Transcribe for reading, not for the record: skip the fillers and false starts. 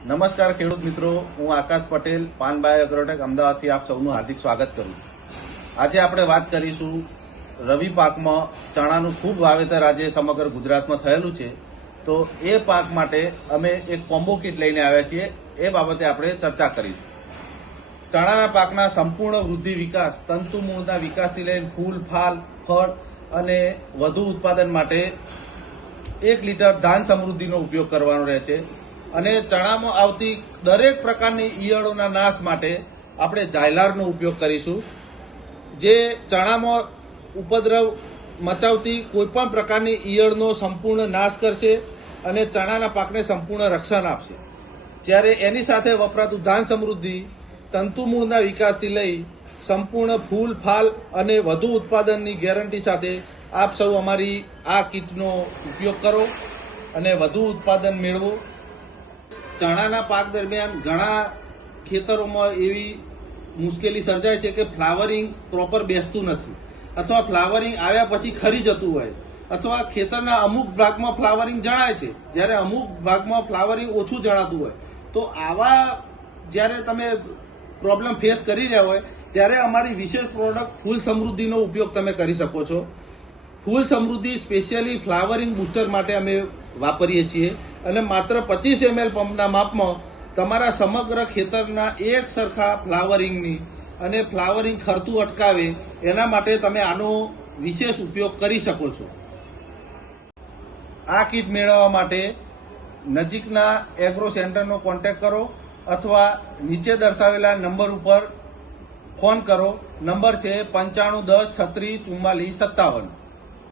નમસ્કાર ખેડૂત મિત્રો, હું આકાશ પટેલ પાનબાયો એગ્રોટેક અમદાવાદથી આપ સૌનું હાર્દિક સ્વાગત કરું છું। આજે આપણે વાત કરીશું રવિ પાકમાં ચણાનું ખૂબ વાવેતર આજે સમગ્ર ગુજરાતમાં થયેલું છે, તો એ પાક માટે અમે એક કોમ્બો કીટ લઈને આવ્યા છીએ। એ બાબતે આપણે ચર્ચા કરીશું। ચણાના પાકના સંપૂર્ણ વૃદ્ધિ વિકાસ, તંતુ મૂળના વિકાસથી લઈને ફૂલ, ફાલ, ફળ અને વધુ ઉત્પાદન માટે 1 લીટર ધાન સમૃદ્ધિનો ઉપયોગ કરવાનો રહેશે અને ચણામાં આવતી દરેક પ્રકારની ઈયળોના નાશ માટે આપણે ઝાયલારનો ઉપયોગ કરીશું, જે ચણામાં ઉપદ્રવ મચાવતી કોઈપણ પ્રકારની ઈયળનો સંપૂર્ણ નાશ કરશે અને ચણાના પાકને સંપૂર્ણ રક્ષણ આપશે। જ્યારે એની સાથે વપરાતું ધાન સમૃદ્ધિ તંતુ મૂળના વિકાસથી લઈ સંપૂર્ણ ફૂલ, ફાલ અને વધુ ઉત્પાદનની ગેરંટી સાથે આપ સૌ અમારી આ કીટનો ઉપયોગ કરો અને વધુ ઉત્પાદન મેળવો। ચણાના પાક દરમિયાન ઘણા ખેતરોમાં એવી મુશ્કેલી સર્જાય છે કે ફ્લાવરિંગ પ્રોપર બેસતું નથી, અથવા ફ્લાવરિંગ આવ્યા પછી ખરી જતું હોય, અથવા ખેતરના અમુક ભાગમાં ફ્લાવરિંગ જણાય છે જ્યારે અમુક ભાગમાં ફ્લાવરિંગ ઓછું જણાતું હોય। તો આવા જ્યારે તમે પ્રોબ્લેમ ફેસ કરી રહ્યા હોય ત્યારે અમારી વિશેષ પ્રોડક્ટ ફૂલ સમૃદ્ધિનો ઉપયોગ તમે કરી શકો છો। ફૂલ સમૃદ્ધિ સ્પેશિયલી ફ્લાવરિંગ બૂસ્ટર માટે અમે વાપરીએ છીએ અને માત્ર 25 ml પંપના માપમાં તમારા સમગ્ર ખેતરના એક સરખા ફ્લાવરિંગની અને ફ્લાવરિંગ ખરતું અટકાવે એના માટે તમે આનો વિશેષ ઉપયોગ કરી શકો છો। આ કીટ મેળવવા માટે નજીકના એગ્રો સેન્ટરનો કોન્ટેક્ટ કરો અથવા નીચે દર્શાવેલા નંબર ઉપર ફોન કરો। નંબર છે 9510 36 44 57।